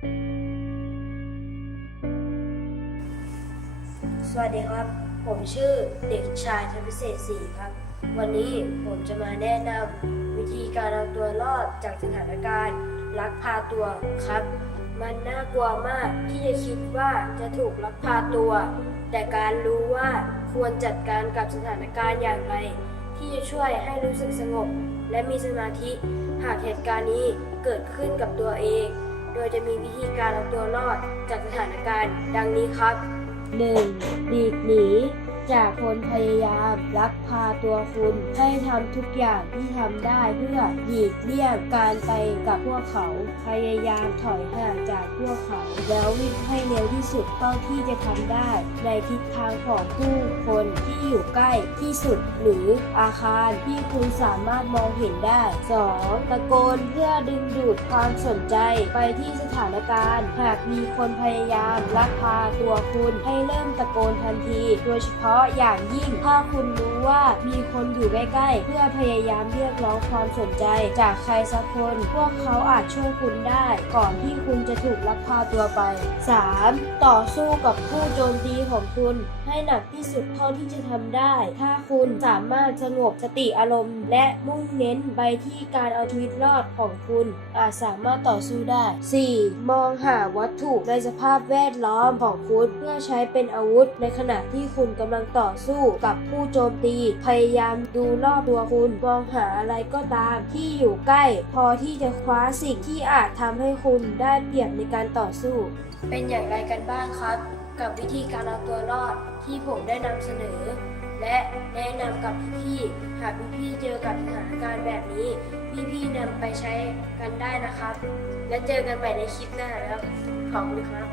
สวัสดีครับ ผมชื่อเด็กชายธนพิเศษศรีครับ วันนี้ผมจะมาแนะนำวิธีการเอาตัวรอดจากสถานการณ์ลักพาตัวครับ มันน่ากลัวมากที่จะคิดว่าจะถูกลักพาตัว แต่การรู้ว่าควรจัดการกับสถานการณ์อย่างไร ที่จะช่วยให้รู้สึกสงบ และมีสมาธิ หากเหตุการณ์นี้เกิดขึ้นกับตัวเอง โดยจะมีวิธีการเอาตัวรอดจากสถานการณ์ ดังนี้ครับ 1. หลีกหนีจากคนพยายามลักพาตัวคุณให้ทำทุกอย่างที่ทำได้เพื่อหลีกเลี่ยงการไปกับพวกเขา พยายามถอยห่างจากพวกเขา แล้ววิ่งให้เร็วที่สุดเท่าที่จะทำได้ ในทิศทางของผู้คน อยู่ใกล้ที่สุดหรืออาคารที่คุณสามารถมองเห็นได้ 2. ตะโกนเพื่อดึงดูดความสนใจไปที่สถานการณ์ หากมีคนพยายามลักพาตัวคุณให้เริ่มตะโกนทันที โดยเฉพาะอย่างยิ่งถ้าคุณรู้ว่ามีคนอยู่ใกล้ๆ เพื่อพยายามเรียกร้องความสนใจจากใครสักคน พวกเขาอาจช่วยคุณได้ ก่อนที่คุณจะถูกลักพาตัวไป 3. ต่อสู้กับผู้โจมตีของคุณ ให้หนักที่สุดเท่าที่จะทำได้ ถ้าคุณสามารถสงบสติอารมณ์ และมุ่งเน้นไปที่การเอาชีวิตรอดของคุณ อาจสามารถต่อสู้ได้ 4. มองหาวัตถุในสภาพแวดล้อมของคุณเพื่อใช้เป็นอาวุธ ในขณะที่คุณกำลังต่อสู้กับผู้โจมตี พยายามดูรอบตัวคุณมองหาอะไรก็ตามที่อยู่ใกล้ พอที่จะคว้าสิ่งที่อาจทำให้คุณได้เปรียบในการต่อสู้ เป็นอย่างไรกันบ้างครับ กับวิธีการเอาตัวรอดที่ผมได้นำเสนอ และแนะนำกับพี่ๆหากพี่ๆเจอกับสถานการณ์แบบนี้ พี่ๆนำไปใช้กันได้นะครับ และเจอกันใหม่ในคลิปหน้าแล้วขอบคุณครับ